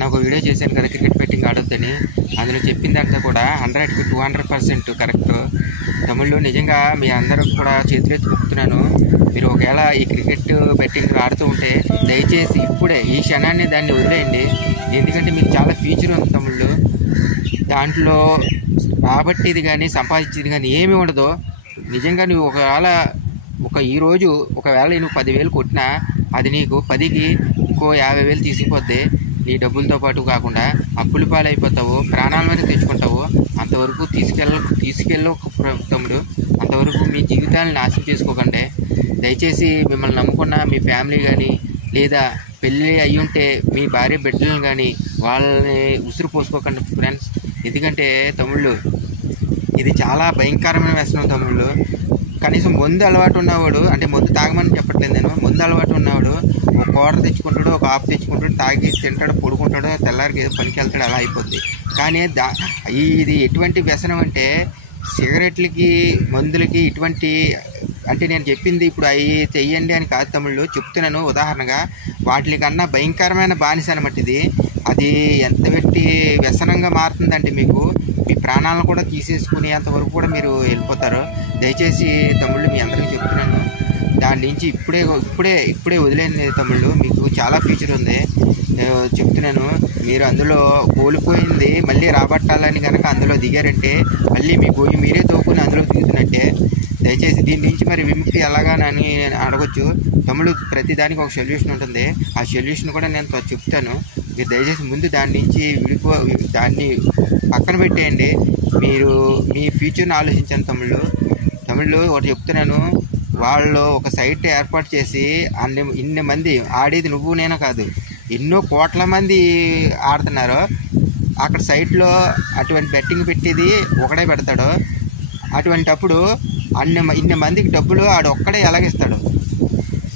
మొన్న ఒక వీడియో చేశాను కదా క్రికెట్ బెట్టింగ్ ఆడొద్దని. అందులో చెప్పిందంతా కూడా 100కి 200% కరెక్ట్. తమిళ్లో నిజంగా మీ అందరూ కూడా చేతులెత్తి మొక్కుతున్నాను. మీరు ఒకవేళ ఈ క్రికెట్ బెట్టింగ్ ఆడుతూ ఉంటే దయచేసి ఇప్పుడే ఈ క్షణాన్ని దాన్ని వదిలేయండి. ఎందుకంటే మీకు చాలా ఫ్యూచర్ ఉంది తమిళ్లో. దాంట్లో రాబట్టేది కానీ సంపాదించేది కానీ ఏమీ ఉండదు. నిజంగా నువ్వు ఈరోజు ఒకవేళ నువ్వు 10,000 కొట్టినా అది నీకు 10కి ఇంకో 50,000 తీసుకుపోద్ది. నీ డబ్బులతో పాటు కాకుండా అప్పుల పాలైపోతావు, ప్రాణాల మీద తెచ్చుకుంటావు. అంతవరకు తీసుకెళ్ళ తమ్ముడు. అంతవరకు మీ జీవితాన్ని నాశనం చేసుకోకండి. దయచేసి మిమ్మల్ని నమ్ముకున్న మీ ఫ్యామిలీ కానీ లేదా పెళ్ళి అయ్యుంటే మీ భార్య బిడ్డలను కానీ వాళ్ళని ఉసురు పోసుకోకండి ఫ్రెండ్స్. ఎందుకంటే తమ్ముళ్ళు ఇది చాలా భయంకరమైన వ్యసనం తమ్ముళ్ళు. కనీసం మందు అలవాటు ఉన్నవాడు, అంటే మందు తాగమని చెప్పట్లేదు నేను, మందు అలవాటు ఉన్నవాడు ఒక క్వార్టర్ తెచ్చుకుంటాడు, ఒక హాఫ్ తెచ్చుకుంటాడు, తాగి తింటాడు, పడుకుంటాడు, తెల్లారికి ఏదో పనికి వెళ్తాడు, అలా అయిపోద్ది. కానీ ఇది ఎటువంటి వ్యసనం అంటే సిగరెట్లకి మందులకి ఇటువంటి, అంటే నేను చెప్పింది ఇప్పుడు అవి చెయ్యండి అని కాదు తమ్ముళ్ళు, చెప్తున్నాను ఉదాహరణగా. వాటికన్నా భయంకరమైన బానిస అనమాట ఇది. అది ఎంత పెట్టి వ్యసనంగా మారుతుందంటే మీకు మీ ప్రాణాలను కూడా తీసేసుకునేంతవరకు కూడా మీరు వెళ్ళిపోతారు. దయచేసి తమ్ముళ్ళు మీ అందరికీ చెప్తున్నాను, దాని నుంచి ఇప్పుడే వదిలేండి తమ్ముళ్ళు. మీకు చాలా ఫ్యూచర్ ఉంది చెప్తున్నాను. మీరు అందులో కోల్పోయింది మళ్ళీ రాబట్టాలని కనుక అందులో దిగారంటే మళ్ళీ మీ గోయి మీరే తోకుని అందులో దిగుతున్నట్టే. దయచేసి దీని నుంచి మరి విముక్తి ఎలాగానని అడగొచ్చు తమ్ముళ్ళు. ప్రతిదానికి ఒక సొల్యూషన్ ఉంటుంది. ఆ సొల్యూషన్ కూడా నేను చెప్తాను. మీరు దయచేసి ముందు దాని నుంచి దాన్ని పక్కన పెట్టేయండి. మీరు మీ ఫ్యూచర్ని ఆలోచించండి తమ్ముళ్ళు. ఒకటి చెప్తున్నాను, వాళ్ళు ఒక సైట్ ఏర్పాటు చేసి ఇన్ని మంది ఆడేది నువ్వు నేను కాదు, ఎన్నో కోట్ల మంది ఆడుతున్నారు. అక్కడ సైట్లో అటువంటి బెట్టింగ్ పెట్టేది ఒకడే పెడతాడు. అటువంటప్పుడు ఇన్ని మందికి డబ్బులు ఆడు ఒక్కడే ఎలాగిస్తాడు?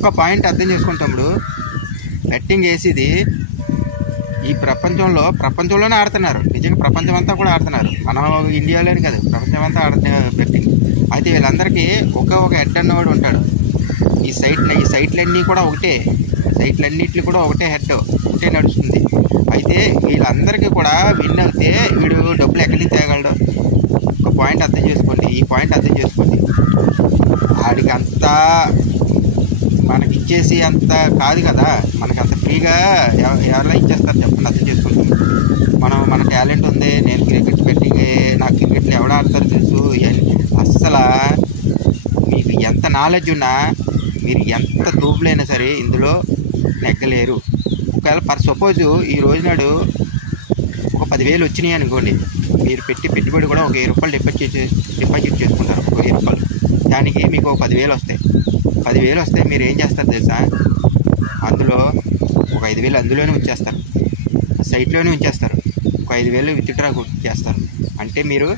ఒక పాయింట్ అర్థం చేసుకుంటాడు. బెట్టింగ్ వేసేది ఈ ప్రపంచంలోనే ఆడుతున్నారు. నిజంగా ప్రపంచం అంతా కూడా ఆడుతున్నారు. మనం ఇండియాలోనే కాదు, ప్రపంచం అంతా ఆడుతున్నారు బెట్టింగ్. అయితే వీళ్ళందరికీ ఒక హెడ్ అన్నవాడు ఉంటాడు. ఈ సైట్లన్నీ కూడా ఒకటే, సైట్లన్నింటినీ కూడా ఒకటే హెడ్, ఒకటే నడుస్తుంది. అయితే వీళ్ళందరికీ కూడా విన్ అవుతే వీడు డబ్బులు ఎక్కడి నుంచి తేగలడు? ఒక పాయింట్ అర్థం చేసుకోండి, ఈ పాయింట్ అర్థం చేసుకోండి. వాడికి అంతా మనకి ఇచ్చేసి అంత కాదు కదా, మనకి అంత ఫ్రీగా ఎవరైనా ఇచ్చేస్తారు చెప్పండి? అర్థం చేసుకుంటాం. మన టాలెంట్ ఉంది, నేను క్రికెట్ బెట్టింగ్, నాకు క్రికెట్లో ఎవడ ఆడతారో తెలుసు. అస్సలు మీకు ఎంత నాలెడ్జ్ ఉన్నా మీరు ఎంత తోపులైనా సరే ఇందులో నెగ్గలేరు. ఒకవేళ సపోజ్ ఈ రోజు నాడు ఒక 10,000 వచ్చినాయి అనుకోండి, మీరు పెట్టుబడి కూడా ఒక 1000 రూపాయలు డిపాజిట్ చేసుకుంటారు. ఒక 1000 రూపాయలు, దానికి మీకు ఒక 10,000 వస్తాయి. 10,000 వస్తే మీరు ఏం చేస్తారు తెలుసా? అందులో ఒక 5,000 అందులోనే ఉంచేస్తారు, సైట్లోనే ఉంచేస్తారు. ఒక 5,000 విత్డ్రా చేస్తారు. అంటే మీరు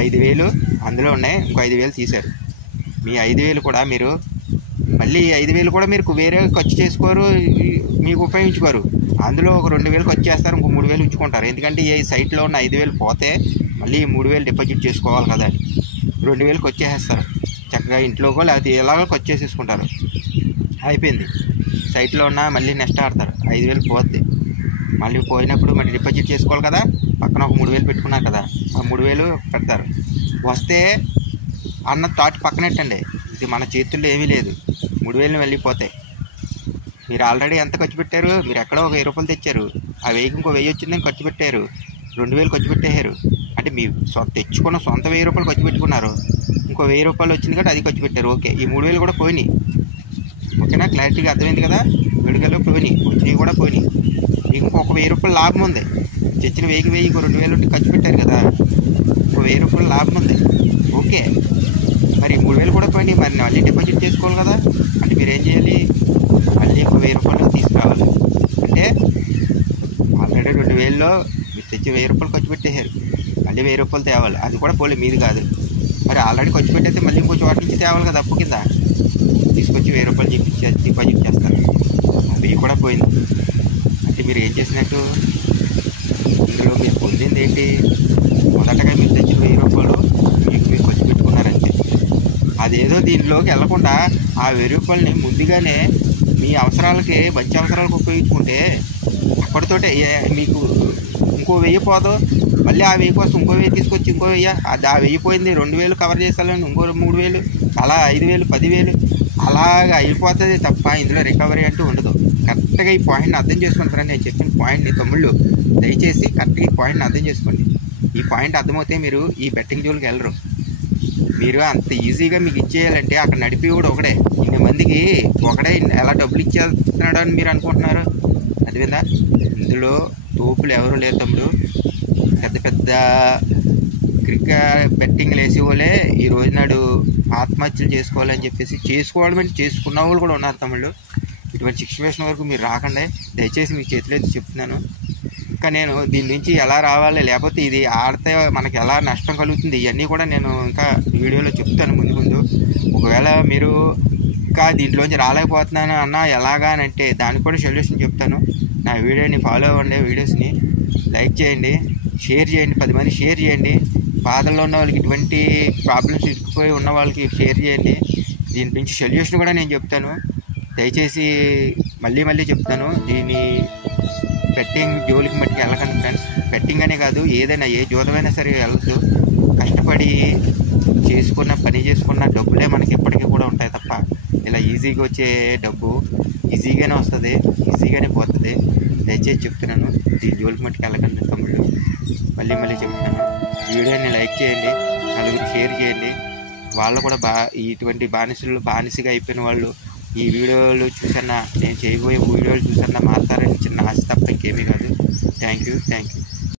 5,000 అందులో ఉన్నాయి, ఇంకో 5,000 తీశారు. మీ 5,000 కూడా మీరు మళ్ళీ 5,000 కూడా మీరు వేరే ఖర్చు చేసుకోరు, మీకు ఉపయోగించుకోరు. అందులో ఒక 2,000 ఖర్చు చేస్తారు, ఇంకో 3,000 ఉంచుకుంటారు. ఎందుకంటే ఈ సైట్లో ఉన్న 5,000 పోతే మళ్ళీ 3,000 డిపాజిట్ చేసుకోవాలి కదా అని 2,000 ఖర్చు చేసేస్తారు. చక్కగా ఇంట్లోకో లేకపోతే ఎలాగో ఖర్చు చేసేసుకుంటారు. అయిపోయింది. సైట్లో ఉన్న మళ్ళీ నెక్స్ట్ ఆడతారు, 5,000 పోద్ది. మళ్ళీ పోయినప్పుడు మళ్ళీ డిపాజిట్ చేసుకోవాలి కదా, పక్కన ఒక 3,000 పెట్టుకున్నారు కదా, ఆ 3,000 పెడతారు. వస్తే అన్న థాట్ పక్కనెట్టండి, ఇది మన చేతుల్లో ఏమీ లేదు. 3,000 మళ్ళీ పోతాయి. మీరు ఆల్రెడీ ఎంత ఖర్చు పెట్టారు? మీరు ఎక్కడో ఒక 1,000 రూపాయలు తెచ్చారు, ఆ 1,000 ఇంకో 1,000 వచ్చిందని ఖర్చు పెట్టారు, 2,000 ఖర్చు పెట్టేశారు. అంటే మీ తెచ్చుకున్న సొంత 1,000 రూపాయలు ఖర్చు పెట్టుకున్నారు, ఇంకో 1,000 రూపాయలు వచ్చింది కాబట్టి అది ఖర్చు పెట్టారు. ఓకే, ఈ 3,000 కూడా పోయినాయి. ఓకేనా? క్లారిటీగా అర్థమైంది కదా? విడుదల పోయినాయి, వచ్చినవి కూడా పోయినాయి. మీకు ఇంకొక 1,000 రూపాయలు లాభం ఉంది. తెచ్చిన 1,000 ఇంకో 2,000 ఖర్చు పెట్టారు కదా, ఇంకో 1,000 రూపాయలు లాభం ఉంది. ఓకే, మరి 3,000 కూడా పోయినాయి, మరి మళ్ళీ డిపాజిట్ చేసుకోవాలి కదా. అంటే మీరు ఏం చేయాలి? మళ్ళీ ఇంకో 1,000 రూపాయలు తీసుకురావాలి. అంటే ఆల్రెడీ 2,000లో మీరు తెచ్చి 1,000 రూపాయలు ఖర్చు పెట్టేశారు, మళ్ళీ 1,000 రూపాయలు తేవాలి. అది కూడా పోలే, మీది కాదు. మరి ఆల్రెడీ ఖర్చు పెట్టేస్తే మళ్ళీ ఇంకో చోట నుంచి తేవాలి కదా, అప్పు కింద తీసుకొచ్చి 1,000 రూపాయలు డిపాజిట్ చేస్తారు. అవి కూడా పోయింది. అంటే మీరు ఏం చేసినట్టు? ఇందులో మీరు పొందింది ఏంటి? మొదటగా మీరు తెచ్చిన 1,000 రూపాయలు మీరు ఖర్చు పెట్టుకున్నారంటే, అదేదో దీనిలోకి వెళ్లకుండా ఆ 1,000 రూపాయలని ముందుగానే మీ అవసరాలకి మంచి అవసరాలకు ఉపయోగించుకుంటే అక్కడితోటే మీకు ఇంకో 1000 పోదు. మళ్ళీ ఆ 1000 కోసం ఇంకో 1000 తీసుకొచ్చి ఇంకో 1000, అది ఆ 1000 పోయింది 2000 కవర్ చేసాలని ఇంకో 3000, అలా 5000, 10,000 అలాగా అయిపోతుంది తప్ప ఇందులో రికవరీ అంటూ ఉండదు. కరెక్ట్గా ఈ పాయింట్ని అర్థం చేసుకుంటారని నేను చెప్పిన పాయింట్ని తమ్ముళ్ళు దయచేసి కరెక్ట్గా ఈ పాయింట్ని అర్థం చేసుకోండి. ఈ పాయింట్ అర్థమవుతే మీరు ఈ బెట్టింగ్ జోలికి వెళ్ళరు. మీరు అంత ఈజీగా మీకు ఇచ్చేయాలంటే అక్కడ నడిపేవాడు ఒకడే, ఇన్ని మందికి ఒకడే ఎలా డబ్బులు ఇచ్చేస్తున్నాడు అని మీరు అనుకుంటున్నారు. అదివిందా ఇందులో తోపులు ఎవరు లేరు తమ్ముడు. పెద్ద పెద్ద క్రికెట్ బెట్టింగ్లు వేసేవాళ్ళే ఈ రోజు నాడు ఆత్మహత్యలు చేసుకోవాలని చెప్పేసి చేసుకోవడం అంటే చేసుకున్న వాళ్ళు కూడా ఉన్నారు తమ్ముళ్ళు. ఇటువంటి సిచ్యువేషన్ వరకు మీరు రాకండి దయచేసి మీ చేతిలో అయితే చెప్తున్నాను. ఇంకా నేను దీని నుంచి ఎలా రావాలి, లేకపోతే ఇది ఆడితే మనకి ఎలా నష్టం కలుగుతుంది, ఇవన్నీ కూడా నేను ఇంకా వీడియోలో చెప్తాను ముందు ముందు. ఒకవేళ మీరు ఇంకా దీంట్లోంచి రాలేకపోతున్నాను అన్న ఎలాగా అని అంటే దానికి కూడా సొల్యూషన్ చెప్తాను. నా వీడియోని ఫాలో అవ్వండి, వీడియోస్ని లైక్ చేయండి, షేర్ చేయండి, 10 మంది షేర్ చేయండి. బాధల్లో ఉన్న వాళ్ళకి, ఇటువంటి ప్రాబ్లమ్స్ ఇరుక్కుపోయి ఉన్న వాళ్ళకి షేర్ చేయండి. దీని నుంచి సొల్యూషన్ కూడా నేను చెప్తాను. దయచేసి మళ్ళీ చెప్తాను, దీని బెట్టింగ్ జోలికి మట్టికి వెళ్ళకండి ఫ్రెండ్స్. బెట్టింగ్ అనే కాదు, ఏదైనా ఏ జోదమైనా సరే వెళ్ళొద్దు. కష్టపడి పని చేసుకున్న డబ్బులే మనకి ఎప్పటికీ కూడా ఉంటాయి తప్ప ఇలా ఈజీగా వచ్చే డబ్బు ఈజీగానే వస్తుంది, ఈజీగానే పోతుంది. దయచేసి చెప్తున్నాను, దీని జోలికి మట్టికి వెళ్ళకండి తమ్ముళ్ళు. మళ్ళీ చెప్తున్నాను, వీడియోని లైక్ చేయండి, నలుగురు షేర్ చేయండి. వాళ్ళు కూడా ఇటువంటి బానిసగా అయిపోయిన వాళ్ళు ఈ వీడియోలు చూసన్నా, నేను చేయబోయే వీడియోలు చూసన్నా మారుతారని చిన్న ఆశ తప్ప ఇంకేమీ కాదు. Thank you.